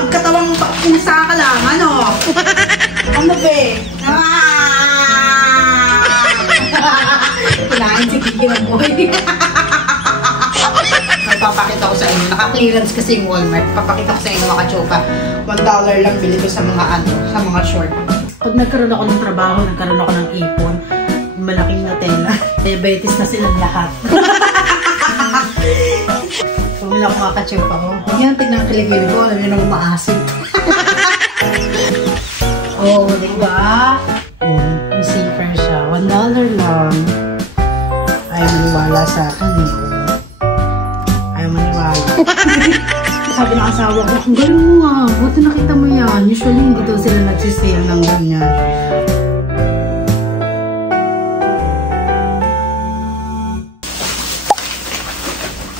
magkatawang pusa ka lang, ano? Ano ba eh? Kinain si Kiki ng boy. Papakita ko sa inyo. Naka-clearance kasi yung Walmart. Papakita ko sa inyo mga kachopa. $1 lang bili ko sa mga ano, sa mga short. Pag nagkaroon ako ng trabaho, nagkaroon ako ng ipon, malaking na tela. Diabetes na silang lahat. Pumila ko mga kachopa ko. Yan, tignan kiligin ko. Alam nyo nang maasim. Oh, diba? Oh, receiver siya. $1 lang. Ay, maniwala sa akin eh. Ayaw maniwala. Sabi ng asawa ko, ang galing mo nga. Buti nakita mo yan. Usually, hindi daw sila nagsisale ng ganyan.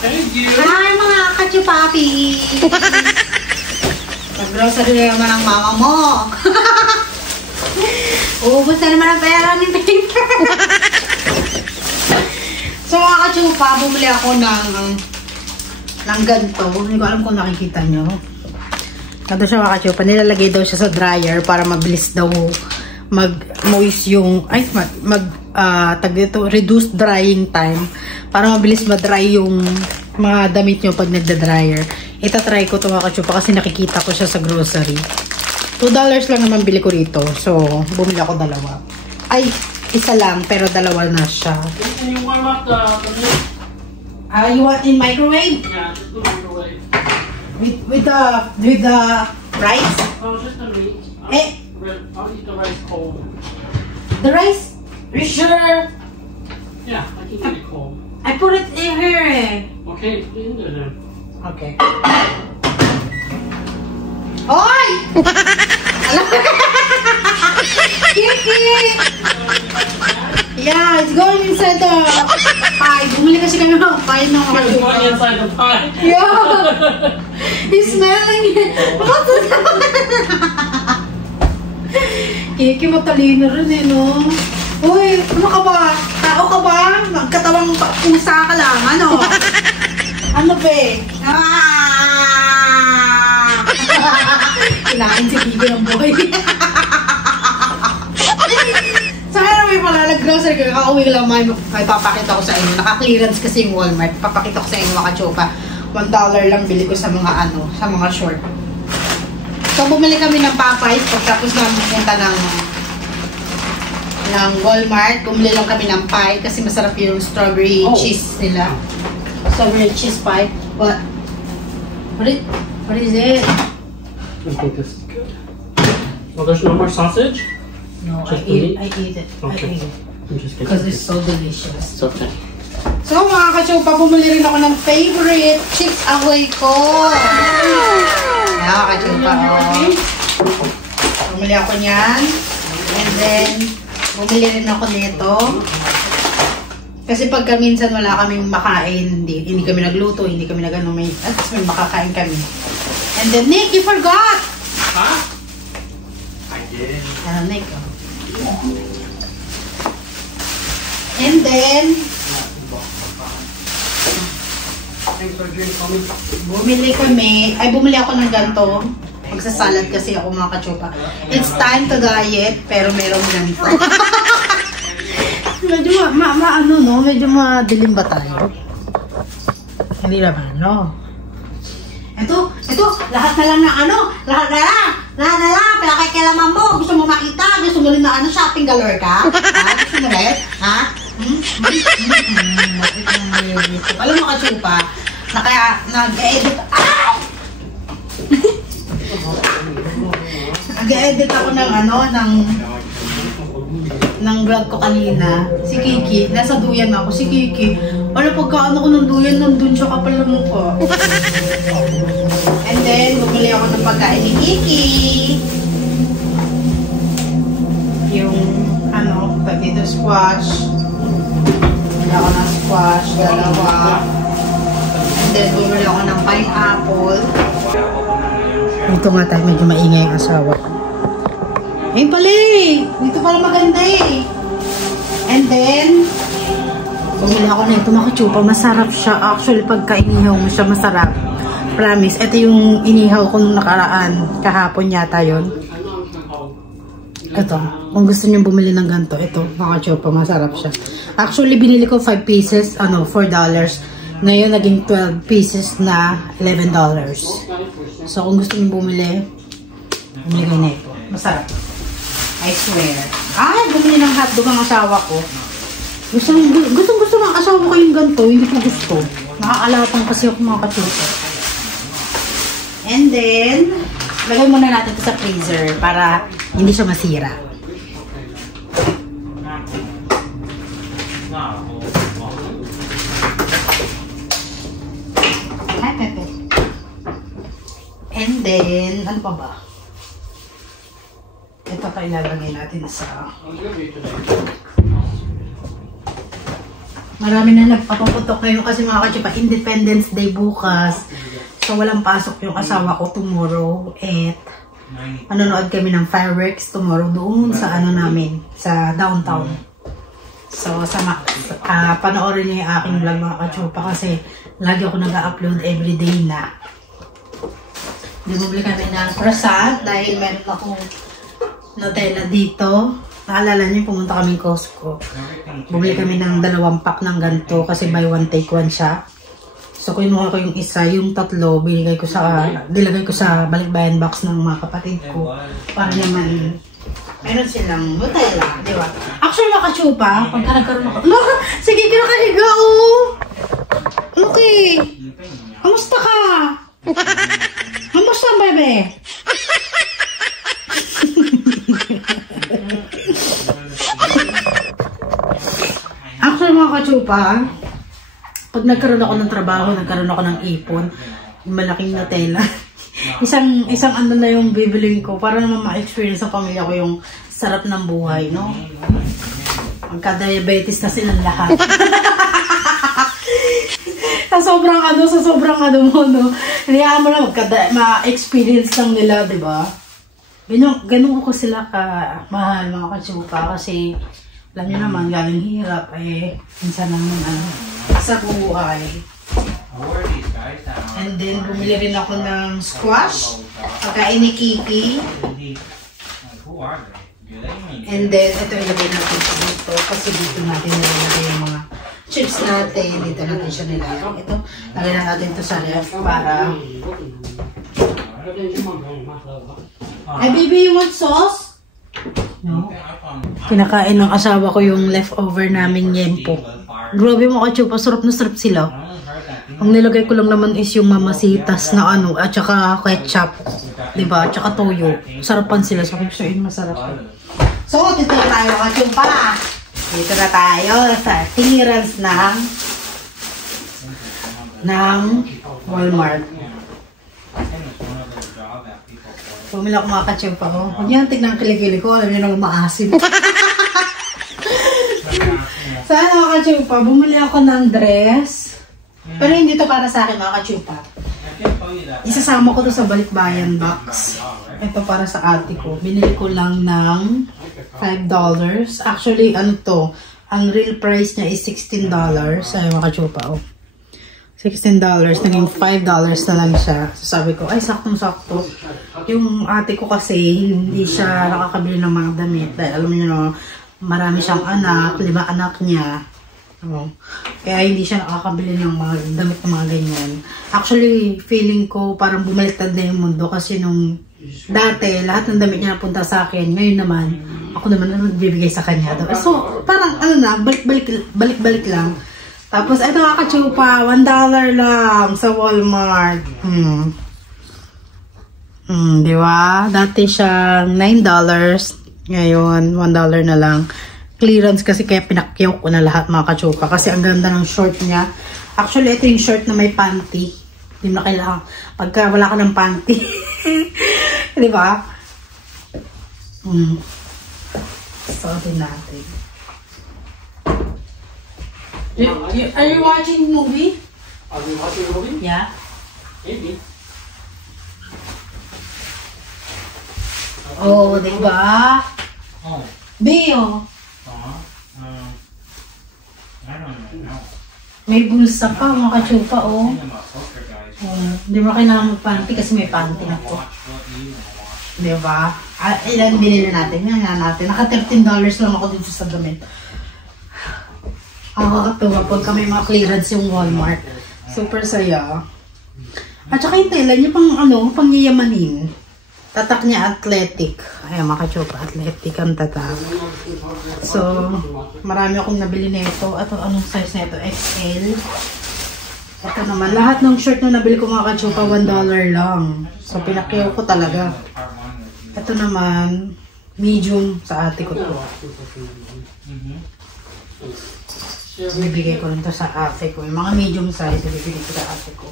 Thank you! Hi, mga kachupapi! Pag-grocery na naman ang mama mo. Ubus na naman ang pera ni Paper. So, mga kachupa, bumili ako ng ganito. Hindi ko alam kung nakikita nyo. Ito siya mga kachupa. Nilalagay daw siya sa dryer para mabilis daw mag-moist yung, reduce drying time. Para mabilis ma-dry yung mga damit nyo pag nagda-dryer. Itatry ko ito mga kachupa kasi nakikita ko siya sa grocery. $2 lang naman bili ko rito. So, bumili ako dalawa. Ay, isa lang, pero dalawa na siya. Can you warm up the milk? You want in microwave? Yeah, just the microwave. With the rice? Oh, just the meat. I'll eat the rice cold. The rice? Are you sure? Yeah, I can eat it cold. I put it in here. Okay, put it in there then. Okay. Hoy! Kiki! Yeah, it's going inside the pie. Bumili kasi kami ng pie ng mga It's going inside the pie. Yeah! He's smelling it. What is that? Kiki, matalino rin eh, no? Uy, ano ka ba? Tao ka ba? Magkatawang pusa ka lang, ano? Ano ba eh? Kinain si Kiki ng boy. Sana may pala nag-grocery ko. Kakauwi ko lang may papakita ko sa inyo. Naka-clearance kasi yung Walmart. Papakita ko sa inyo mga kachopa. $1 lang bili ko sa mga ano, sa mga short. So bumili kami ng Popeyes. Pagkatapos namin pumunta ng Walmart. Bumili lang kami ng pie kasi masarap yung strawberry cheese nila. Strawberry cheese pie. What is it? I think this is good. Well, there's no more sausage? No, Just I eat it. Okay. I eat it. I'm just kidding. Because it's so delicious. It's okay. So mga kachupa, bumili rin ako ng favorite Chips Ahoy ko. Mga kachupa, bumili ako niyan. And then, bumili rin ako nito. Kasi pagka minsan wala kaming makain, hindi kami nagluto, hindi kami nagano, at least may makakain kami. And then, Nick, you forgot! Huh? I did. Nick. And then, bumili ako ng ganito. Magsasalad kasi ako mga kachupa. It's time to diet, pero merong ganito. Medyo medyo madilim ba tayo? Hindi naman, no? Ito, lahat na lang lahat na lang, pinakikailaman mo, gusto mo makita, gusto mo rin na shopping galore ka? Ha? Gusto mo rin? Ha? Alam mo kachupa, na kaya nag-edit, nag-edit ako ng vlog ko kanina. Si Kiki, nasa duyan ako. Si Kiki, pagkaano ko ng duyan, nandun siya kapal na mukha. And then, bumili ako ng pagkain ni Kiki. Yung, dito squash. Bumili ako ng squash, dalawa. And then, bumili ako ng pineapple. Dito nga tayo, medyo maingay ang asawa ko. Eh pala eh! Dito pala maganda eh! And then, bumili ako na ito mga kachupa. Masarap siya. Actually, pagka inihaw mo siya, masarap. Promise, ito yung inihaw ko nung nakaraan. Kahapon yata yun. Ito, kung gusto niyo bumili ng ganito, ito, mga chopa, masarap siya. Actually, binili ko 5 pieces, $4. Ngayon, naging 12 pieces na $11. So, kung gusto niyo bumili kayo na ito. Masarap. I swear. Bumili ng hotdog ang asawa ko. Gusto ng asawa ko yung ganito, hindi ko gusto. Nakakalapang kasi ako mga kachupa. And then, lagay muna natin ito sa freezer para hindi siya masira. And then, ano pa ba? Ito pa ilalagay natin sa... Marami na nagpapaputok ngayon kasi mga kachupa, Independence Day bukas. So, walang pasok yung asawa ko tomorrow. At manonood kami ng fireworks tomorrow doon sa namin, sa downtown. So, panoorin niyo yung aking vlog mga kachupa kasi lagi ako nag-upload everyday na. Bumili kami ng croissant dahil meron akong Nutella dito. Naalala niyo, pumunta kami Costco. Bumili kami ng 2 pack ng ganito kasi buy one take one siya. So, kinuha ko yung isa, yung tatlo, dilagay ko sa balikbayan box ng mga kapatid ko. Para naman, meron silang Nutella, di ba? Actually, mga kachupa, pagka nagkaroon ako, sige, kinakahiga, Okay. Kamusta ka? Kamusta, bebe? Actually, mga kachupa, pag nagkaroon ako ng trabaho, nagkaroon ako ng ipon, yung malaking Nutella, isang ano na yung bibilin ko para naman ma-experience sa pamilya ko yung sarap ng buhay, no? Magka-diabetes na silang lahat. sa sobrang ano mo, no? Hinayaan mo na ma-experience lang nila, di ba? Ganun ko sila ka-mahal, mga kachupa, kasi alam niyo naman, galing hirap, minsan naman, sa buhay. And then, bumili rin ako ng squash, pagkain ni Kiki. And then, ito ilagay natin dito, kasi dito natin nilagay yung mga chips natin. Dito natin siya nilagay. Ito, lagay na natin ito sa ref para... baby, you want sauce? No. Kinakain ng asawa ko yung leftover namin yempo. Grabe mga kachupa, sarap na sarap sila. Ang nilagay ko lang naman is yung mamasitas na at saka ketchup. Diba? At saka toyo. Sarapan sila. So, masarap. So, dito na tayo mga kachupa. Dito na tayo sa clearance ng Walmart. Bumili ako mga kachupa ko. Huwag niyan tignan ang kilikili ko. Alam niyo nang maasim. Sana mga kachupa, bumili ako ng dress. Pero hindi to para sa akin mga kachupa. Isasama ko to sa balikbayan box. Ito para sa ate ko. Binili ko lang ng $5. Actually, ang real price niya is $16. Ay mga kachupa, $16. Naging $5 na lang siya. So sabi ko, ay saktong-sakto. Yung ate ko kasi, hindi siya nakakabili ng mga damit. Dahil alam niyo, marami siyang anak, 5 anak niya. Kaya hindi siya nakakabili ng mga damit na mga ganyan. Actually, feeling ko parang bumaliktad na yung mundo. Kasi nung dati, lahat ng damit niya napunta sa akin. Ngayon naman, ako naman ang nagbibigay sa kanya. So, parang balik-balik lang. Tapos, ito mga kachupa, $1 lang sa Walmart. Diba? Dati siyang $9. Ngayon, $1 na lang. Clearance kasi kaya pinakyaw ko na lahat mga kachupa. Kasi ang ganda ng short niya. Actually, ito yung short na may panty. Hindi na kailangan. Pagka wala ka ng panty. Diba? Suotin natin. Are you watching movie? Are you watching a movie? Yeah. Maybe. Oh, diba? Oh. Bio. I don't know. May bulsa pa, mga kachupa, Hindi mo kailangan mag-panty kasi may panty ako. Diba? Ilan binili natin? Yan nga natin. Naka $13 lang ako dito sa damit. Kakatuwa po kami mga clearance yung Walmart. Super saya. At saka yung tela niya pang yayamanin. Tatak niya athletic. Ayan mga kachopa, athletic ang tatak. So, marami akong nabili na ito. At anong size na ito? XL. Ito naman, lahat ng shirt na nabili ko mga kachopa, $1 lang. So, pinakyaw ko talaga. Ito naman, medium sa ate ko to. Bibigay ko rin to sa ate ko. Yung mga medium size, bibigay ko sa ate ko.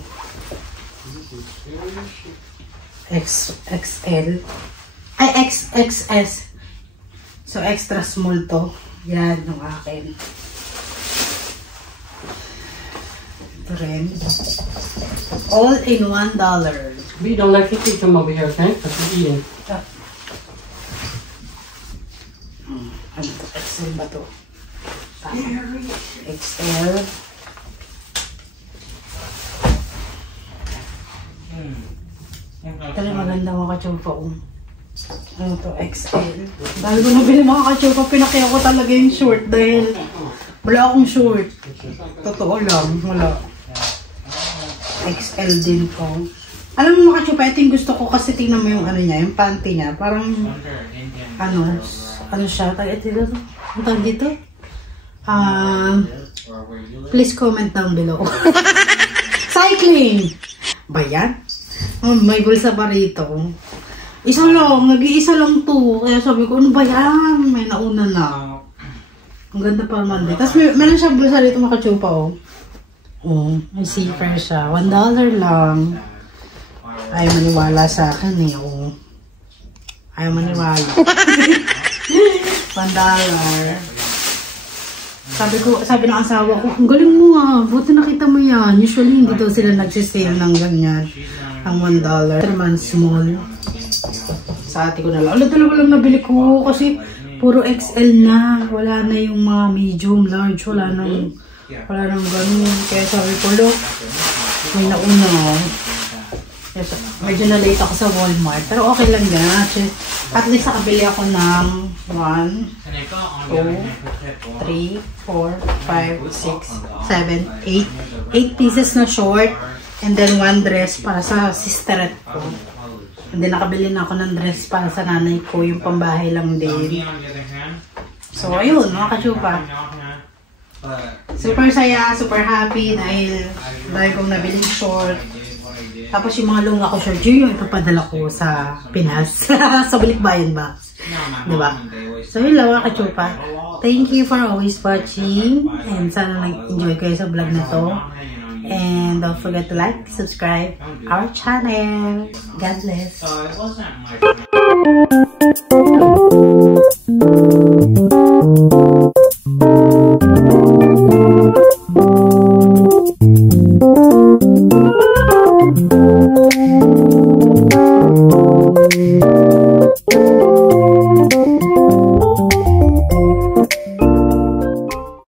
XL. Ay, XXS. So, extra small to. Yan, yung akin. Ito rin. All in $1. We don't like to take them over here, okay? That's what we're eating. Ano to? XL ba to? XL. Ito rin maganda mga kachopa. Ano to? XL. Dahil ko nabili mga kachopa, pinakya ko talaga yung short dahil wala akong short. Totoo lang, wala. XL din ko. Alam mo mga kachopa, ito yung gusto ko kasi tingnan mo yung ano niya, yung panty niya. Parang, ano siya, ang tag dito? Please comment down below. Cycling! Ba yan? May bulsa pa rito. Isa lang, nag-iisa lang to. Kaya sabi ko, ano ba yan? May nauna na. Ang ganda pa naman din. Tapos meron siya bulsa rito mga kachopa, oh. Oh, may zipper siya. $1 lang. Ayaw maniwala sa akin eh. Oh. Ayaw maniwala. $1. Sabi ng asawa ko, ang galing mo ah. Buti nakita mo yan. Usually hindi daw sila nagsisale ng ganyan. Ang $1. Naman small. Sa ate ko na lang. Dalawa lang nabili ko kasi puro XL na. Wala na yung mga medium, large. Wala nang ganun. Kaya sabi ko, look, may nauna. Yes, medyo na-late ako sa Walmart. Pero okay lang yan. At least nakabili ako ng 1, 2, 3, 4, 5, 6, 7, 8. 8 pieces na short. And then 1 dress para sa sisterette ko. And then nakabili na ako ng dress para sa nanay ko. Yung pambahay lang din. So ayun, mga kachupa. Super saya, super happy dahil kong nabiling short. Tapos yung mga lunga ko short, yung ipapadala ko sa Pinas. Sa Balikbayan ba? Diba? So yun lang mga kachupa. Thank you for always watching. And sana nag-enjoy kayo sa vlog na to. And don't forget to like, subscribe our channel. God bless.